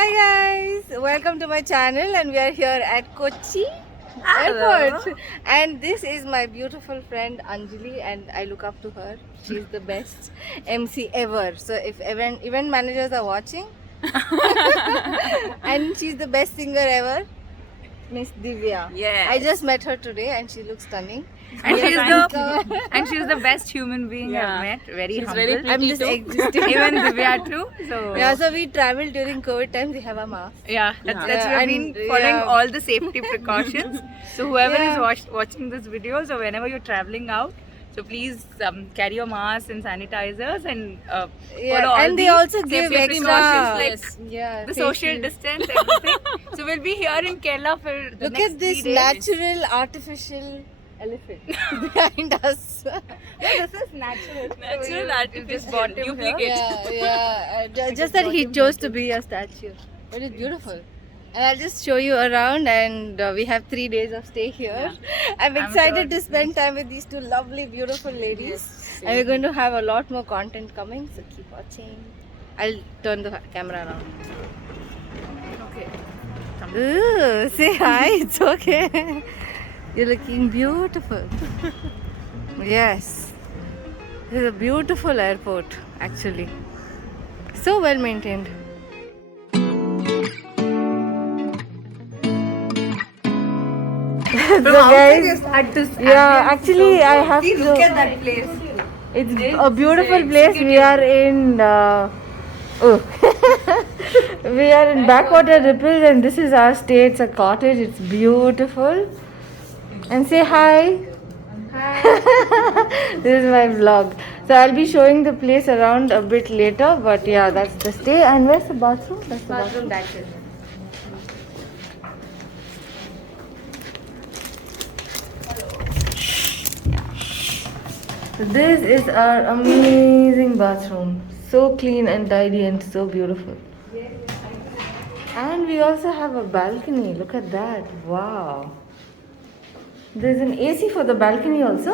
Hi guys, welcome to my channel and we are here at Kochi Airport. And this is my beautiful friend Anjali and I look up to her. She's the best MC ever. So if event managers are watching and she's the best singer ever, Miss Divya. Yes. I just met her today and she looks stunning. And We are she's trying to she's the best human being I've met. Very She's humble. very I'm pretty just too. existing. Even Divya too. So Yeah, so we traveled during COVID times. We have a mask. that's Yeah, we've been and, following yeah. all the safety precautions. So whoever Yeah. is watching this video, so whenever you're traveling out, so please carry your masks and sanitizers and Yeah, follow all and they the also give safety extra precautions like yeah, the facial. social distance, everything. So we'll be here in Kerala for the Look next at this 3 days. natural artificial elephant behind us. This is natural. Natural, We artificial, just bought him duplicate. here. Just that he chose to be a statue. But it's beautiful. And I'll just show you around and we have 3 days of stay here. I'm excited to spend time with these two lovely, beautiful ladies. And we're going to have a lot more content coming, so keep watching. I'll turn the camera around. Okay. Ooh, say hi, it's okay. You're looking beautiful. Yes. This is a beautiful airport, actually. So well maintained. So guys, actually I have to. Look at that place. It's a beautiful place. We are in we are in Backwater Ripples and this is our stay. It's a cottage. It's beautiful. And say hi. This is my vlog. So I'll be showing the place around a bit later. But yeah, that's the stay. And where's the bathroom? That's the bathroom. That's it. So this is our amazing bathroom. So clean and tidy and so beautiful. And we also have a balcony. Look at that. Wow. There's an AC for the balcony also?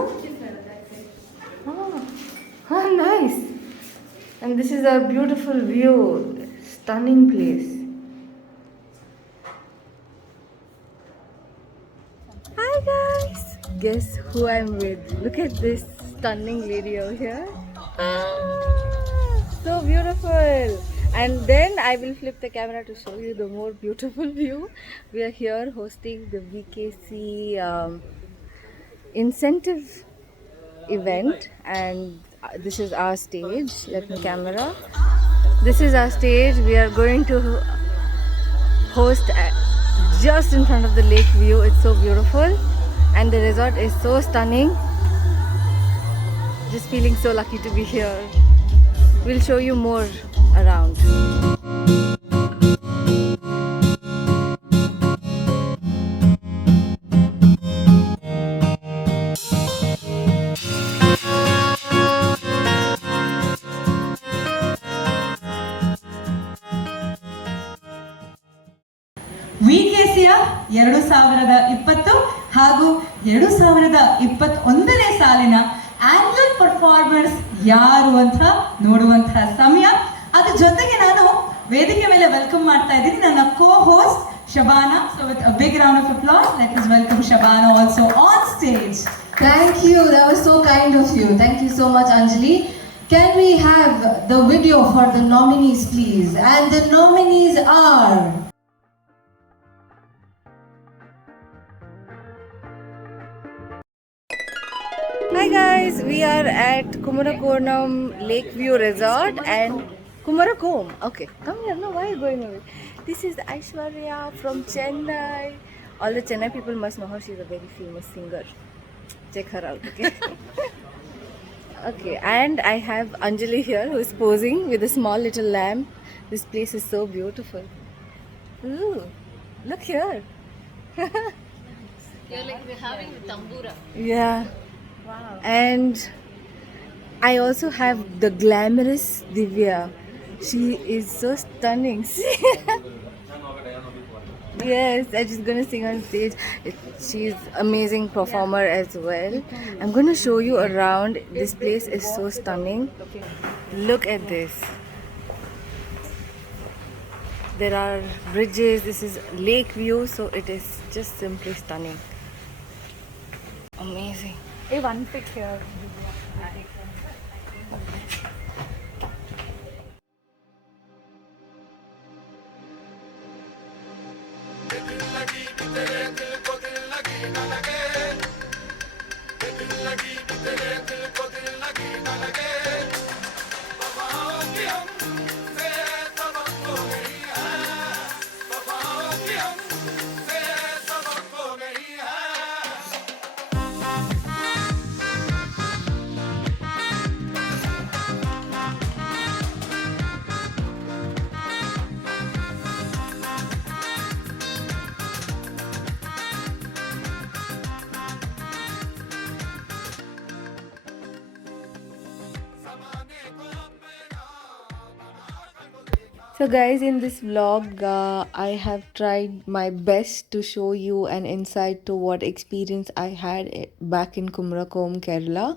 Oh, nice. And this is a beautiful view. Stunning place. Hi guys. Guess who I'm with? Look at this stunning lady over here. So beautiful. And then I will flip the camera to show you the more beautiful view. We are here hosting the VKC incentive event and this is our stage. Let me camera. This is our stage. We are going to host just in front of the lake view. It's so beautiful and the resort is so stunning. Just feeling so lucky to be here. We'll show you more around. ವಿಕೆಸಿಯ 2020 ಹಾಗೂ 2021ನೇ ಸಾಲಿನ annual performers ಯಾರು ಅಂತ ನೋಡುವಂತಹ ಸಮಯ. ಅದ್ರ ಜೊತೆಗೆ ನಾನು ವೇದಿಕೆ ಮೇಲೆ ವೆಲ್ಕಮ್ ಮಾಡ್ತಾ ಇದ್ದೀನಿ ನನ್ನ co host Shabana. So with a big round of applause let us welcome Shabana also on stage. Thank you. That was so kind of you. Thank you so much, Anjali. Can we have the video for the nominees, please? And the nominees are... Hi guys, we are at Kumarakonam Lakeview Resort and Kumarakom. Okay, come here. No, why are you going away? This is Aishwarya from Chennai. All the Chennai people must know her. She's a very famous singer. Check her out, okay? Okay, and I have Anjali here who is posing with a small little lamb. This place is so beautiful. Ooh, look here. You're like we're having the tambura. Yeah. Wow. And I also have the glamorous Divya. She is so stunning. Yes, and she's gonna sing on stage. She's amazing performer as well. I'm gonna show you around. This place is so stunning. Look at this. There are bridges. This is lake view, so it is just simply stunning. Amazing. Hey, one pic here. So guys, in this vlog, I have tried my best to show you an insight to what experience I had back in Kumarakom, Kerala.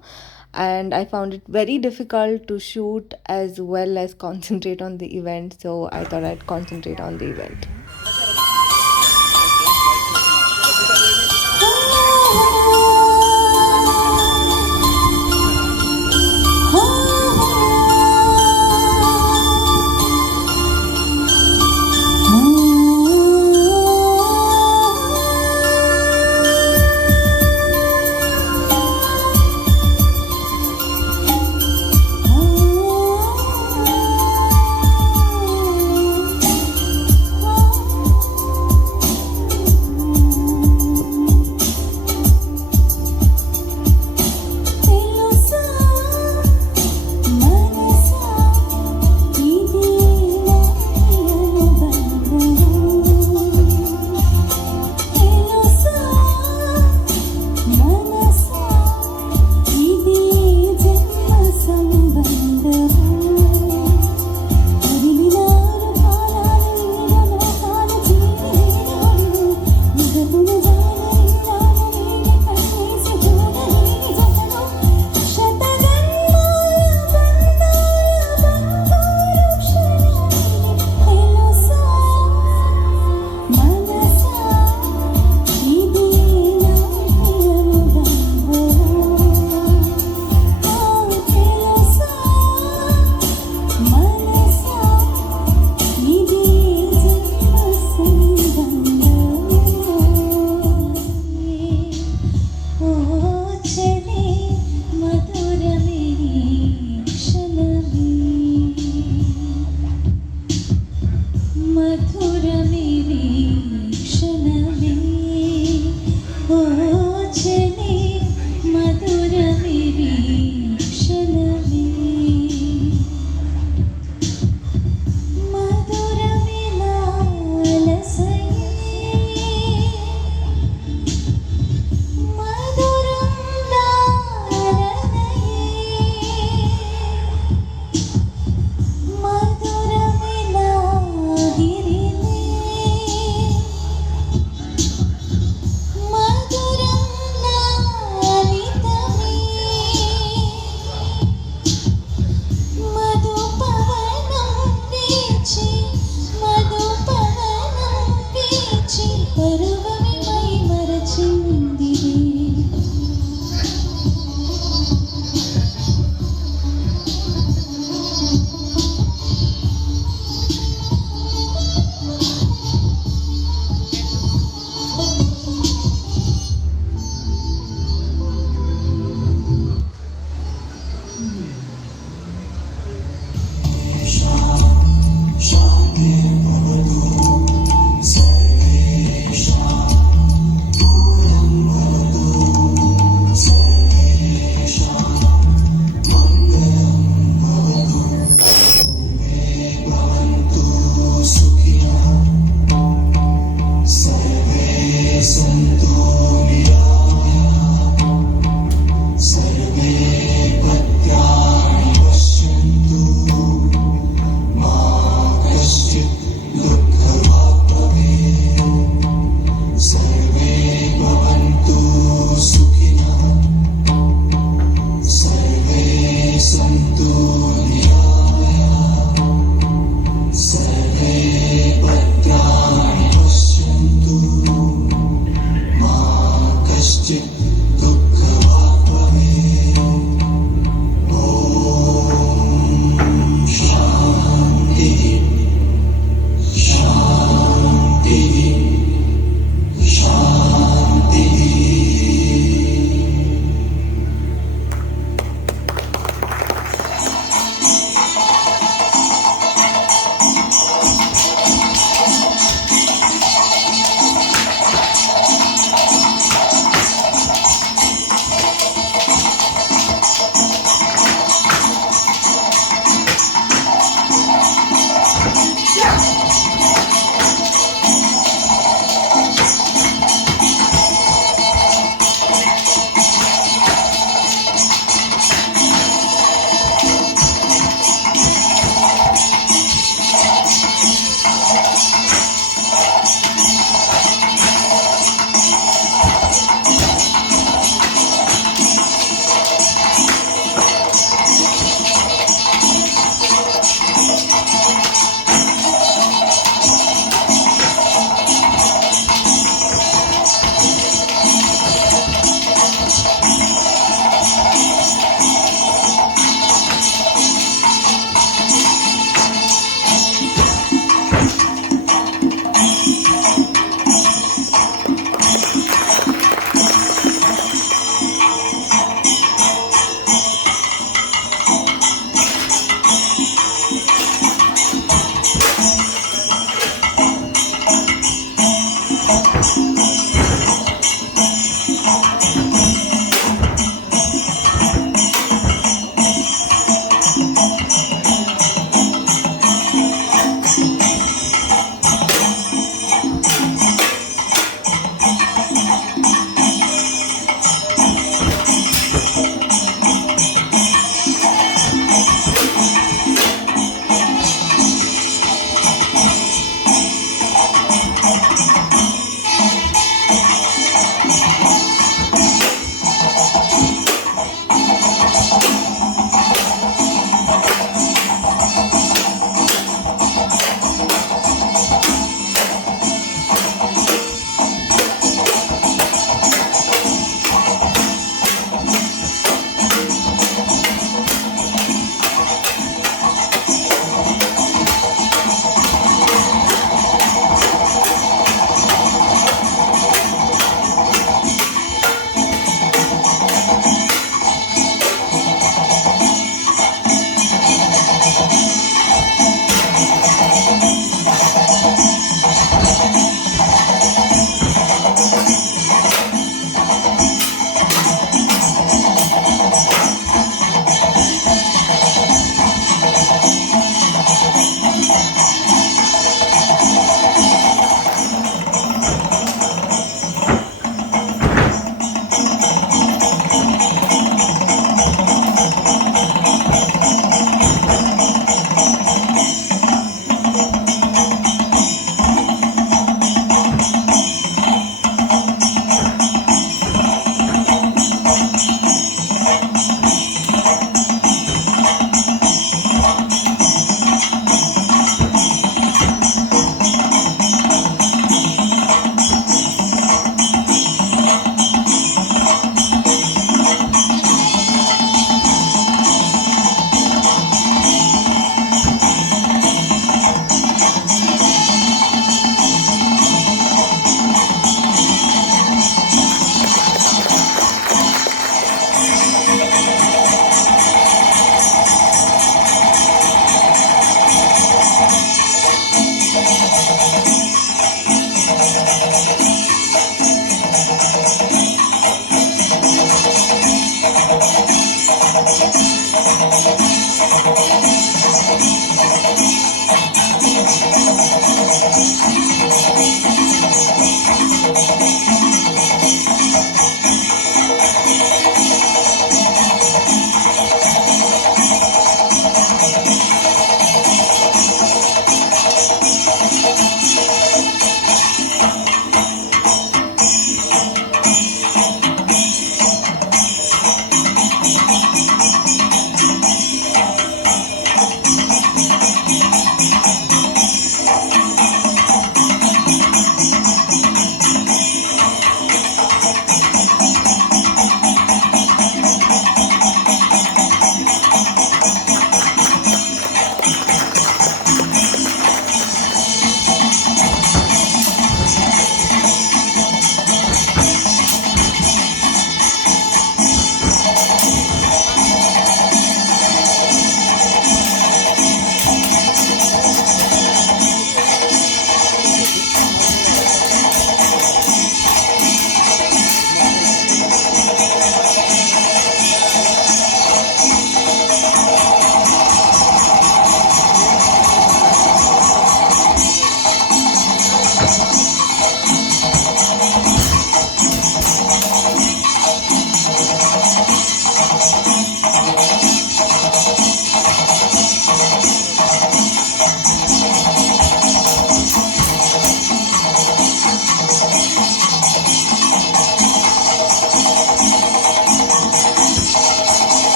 And I found it very difficult to shoot as well as concentrate on the event. So I thought I'd concentrate on the event. Oh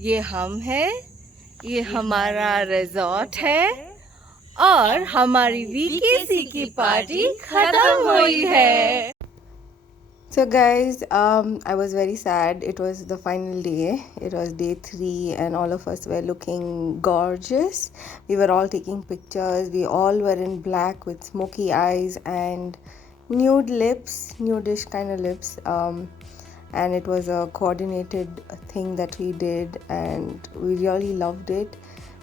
ये हम है, ये हमारा resort है और हमारी वीकेसी की party खत्म हुई है. So guys, I was very sad. It was the final day. It was day 3 and all of us were looking gorgeous. We were all taking pictures. We all were in black with smoky eyes and nude lips, nudish kind of lips. And it was a coordinated thing that we did and we really loved it.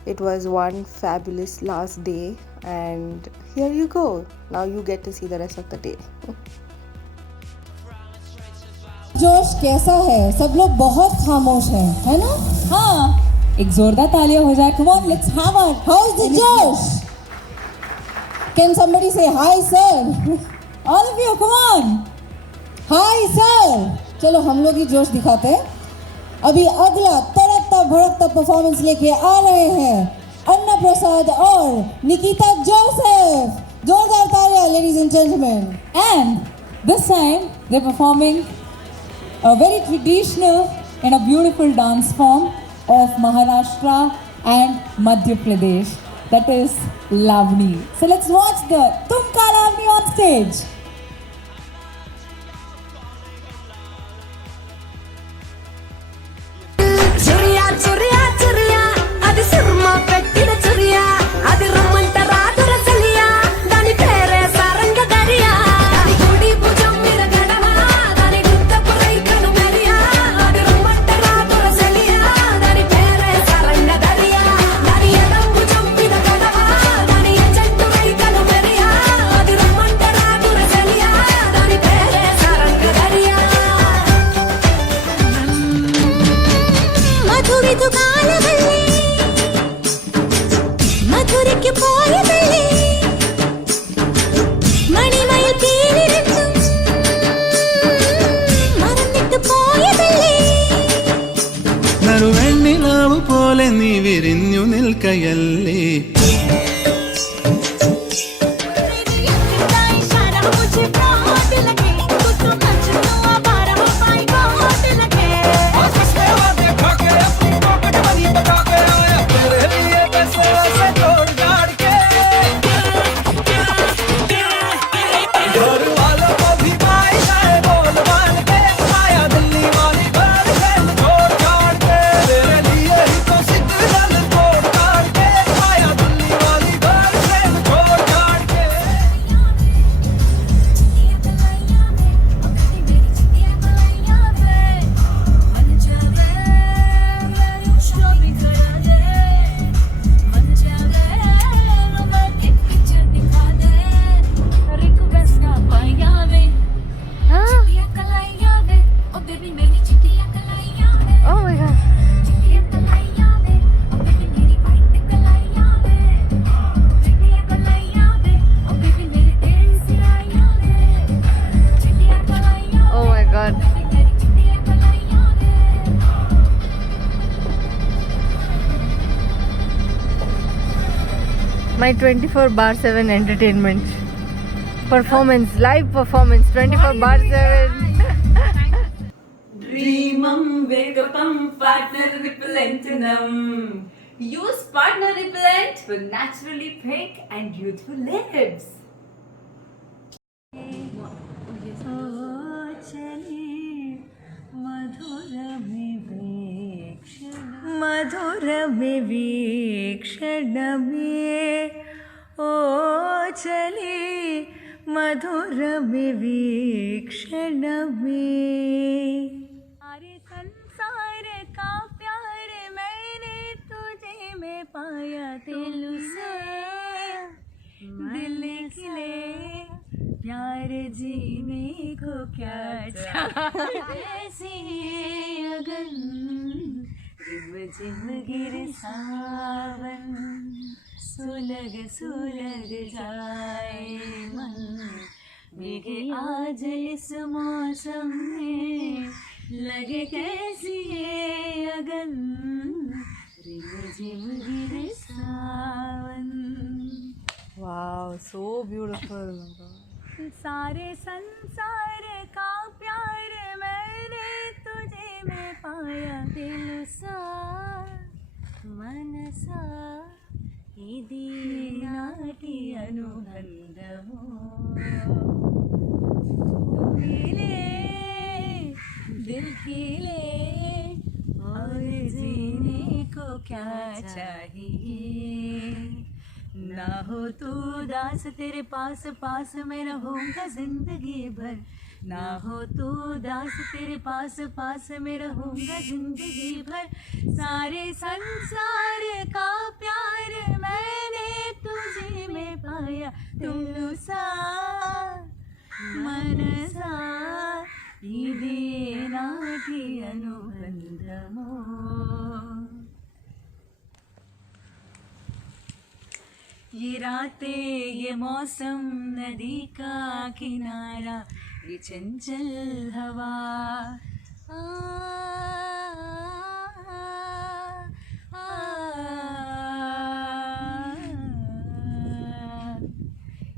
It was one fabulous last day and here you go. Now you get to see the rest of the day. जोश कैसा है? सब लोग बहुत खामोश हैं, है ना? हाँ, एक जोरदार तालियां हो जाए. Come on, let's have it. How's the josh? Can somebody say hi, sir? All of you, come on. Hi, sir. चलो हम लोग ही जोश दिखाते हैं. अभी अगला तड़कता भड़कता परफॉर्मेंस लेके आ रहे हैं अन्ना प्रसाद और निकिता जोसेफ. जोरदार तालियां, ladies and gentlemen. And this time they're performing a very traditional and a beautiful dance form of Maharashtra and Madhya Pradesh, that is Lavani. So let's watch the Tumka Lavani on stage. നറുവെണ്ണിലാവു പോലെ നീ വിരിഞ്ഞു നിൽക്കയല്ലേ My 24/7 entertainment performance, live performance, 24/7. Dreamum, wake up, partner repellentinum. Use partner repellent for naturally pink and youthful lips. मधुरविवेक्षणमे ओ चले मधुरविवेक्षणमे. सारे संसार का प्यार मैंने तुझे में पाया दिल से दिल खिले प्यार जीने को क्या ऐसी अगन जिम जिम गिर सावन सुलग सुलग जाए मन भीगे आज इस मौसम में लगे कैसी ये अगन रिम झिम गिर सावन. Wow, so beautiful. सारे संसार का प्यार मैंने तुझे में पाया दिल सा दिल खिले और जीने को क्या चाहिए, ना हो तू दास तेरे पास पास मैं रहूँगा जिंदगी भर, ना हो तू दास तेरे पास पास मैं रहूँगा जिंदगी भर, सारे संसार का प्यार मैंने तुझे में पाया, तुम सा मनसा इदे नाटी अनुबंधमो. ये रातें ये मौसम नदी का किनारा ये चंचल हवा, आ, आ,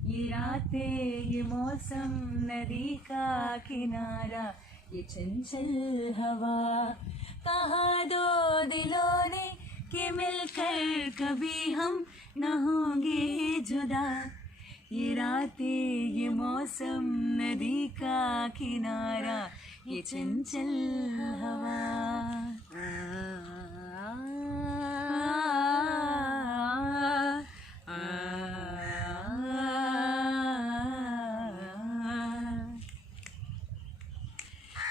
ये रातें ये मौसम नदी का किनारा ये चंचल हवा, कहा दो दिलों ने कि मिलकर कभी हम न होंगे जुदा, ये रातें ये मौसम नदी का किनारा ये चंचल हवा.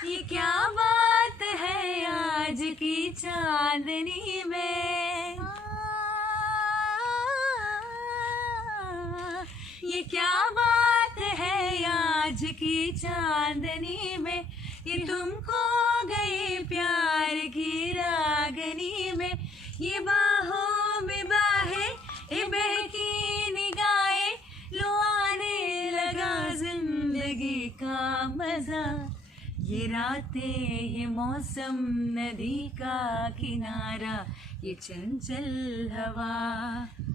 ये क्या बात है आज की चांदनी में, ये क्या बात है आज की चांदनी में, ये तुमको गई प्यार की रागनी में, ये बाहों में बाहें ये बहकी निगाहें, लो आने लगा जिंदगी का मजा, ये रातें ये मौसम नदी का किनारा ये चंचल हवा,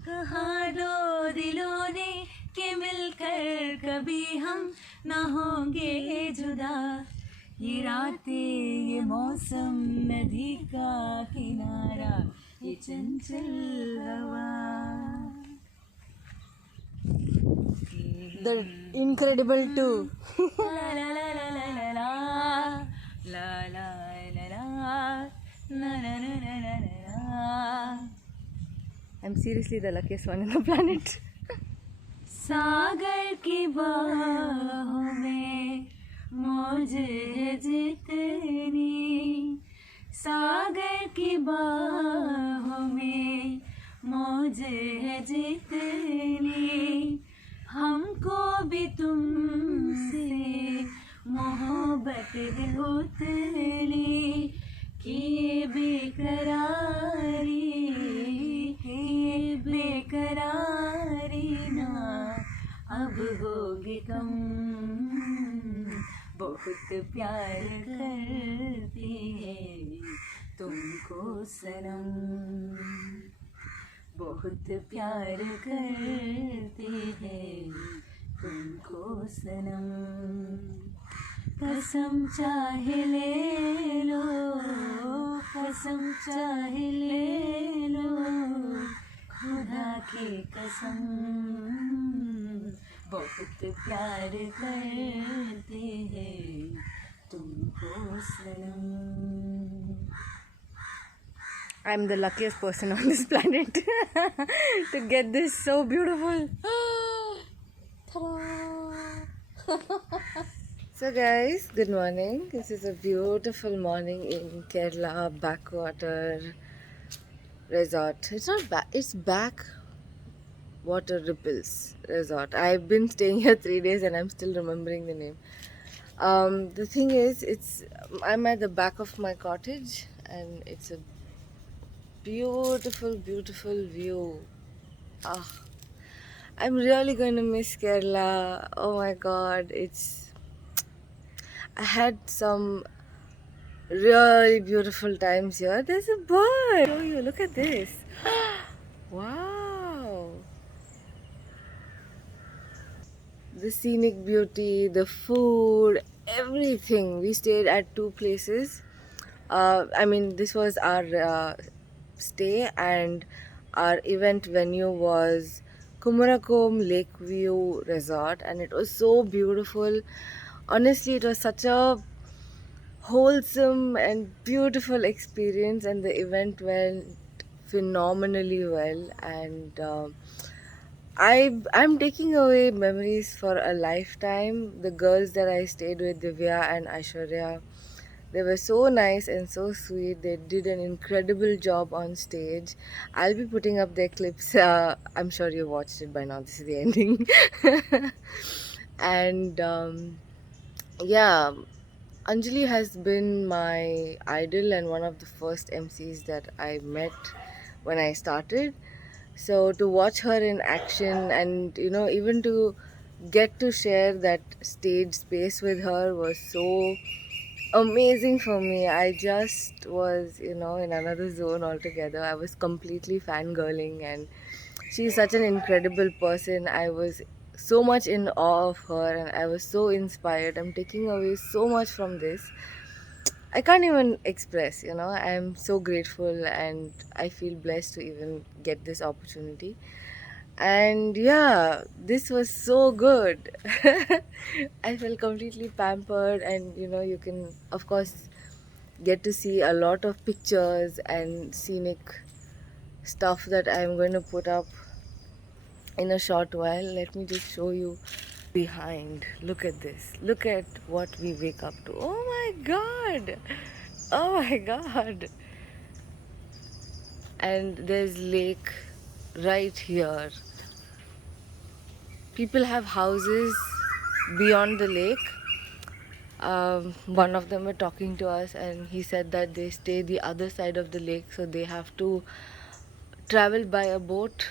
कहा दो दिलों ने कि मिलकर कभी हम न होंगे जुदा, ये रातें ये मौसम नदी का किनारा ये चंचल हवा. The incredible two. La la la la la la la la la la la na na na na na na. I'm seriously the luckiest one in the planet. सागर की बाहों में मौज है जितनी, सागर की बाहों में मौज है जितनी, हमको भी तुमसे मोहब्बत है उतनी, किए बेकरारी ना अब होगी कम, बहुत प्यार करते हैं तुमको सनम, बहुत प्यार करते हैं तुमको सनम, कसम चाहे ले लो, कसम चाहे ले लो, खुदा की कसम, बहुत प्यार करते हैं तुमको सनम. I'm the luckiest person on this planet to get this so beautiful. So guys, good morning. This is a beautiful morning in Kerala backwater resort. It's not back, it's Backwater Ripples Resort. I've been staying here 3 days and I'm still remembering the name. The thing is, I'm at the back of my cottage and it's a beautiful view. I'm really going to miss Kerala. Oh my god, I had some really beautiful times here. There's a bird. Oh, you look at this. Wow. The scenic beauty, the food, everything. We stayed at 2 places. This was our stay, and our event venue was Kumarakom Lakeview Resort, and it was so beautiful. Honestly, it was such a wholesome and beautiful experience, and the event went phenomenally well. And I'm taking away memories for a lifetime. The girls that I stayed with, Divya and Aishwarya, they were so nice and so sweet. They did an incredible job on stage. I'll be putting up their clips. I'm sure you watched it by now. This is the ending. And yeah, Anjali has been my idol and one of the first MCs that I met when I started. So to watch her in action, and even to get to share that stage space with her was so amazing for me. I just was, in another zone altogether. I was completely fangirling, and she's such an incredible person. I was so much in awe of her, and I was so inspired. I'm taking away so much from this. I can't even express, I'm so grateful, and I feel blessed to even get this opportunity. And yeah, this was so good. I felt completely pampered, and you can, of course, get to see a lot of pictures and scenic stuff that I'm going to put up in a short while. Let me just show you behind. Look at this. Look at what we wake up to. Oh my god! Oh my god! And there's lake right here. People have houses beyond the lake. One of them were talking to us, and he said that they stay the other side of the lake, so they have to travel by a boat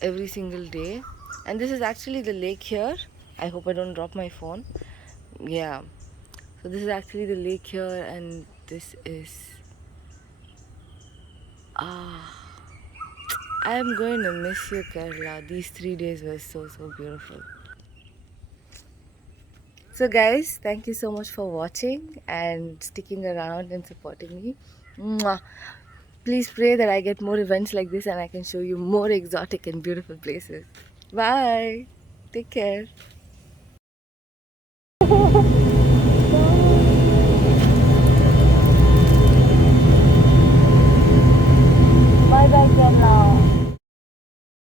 every single day. And this is actually the lake here. I hope I don't drop my phone. Yeah, so this is actually the lake here, and this is I am going to miss you, Kerala. These 3 days were so beautiful. So guys, thank you so much for watching and sticking around and supporting me. Mwah. Please pray that I get more events like this and I can show you more exotic and beautiful places. Bye. Take care.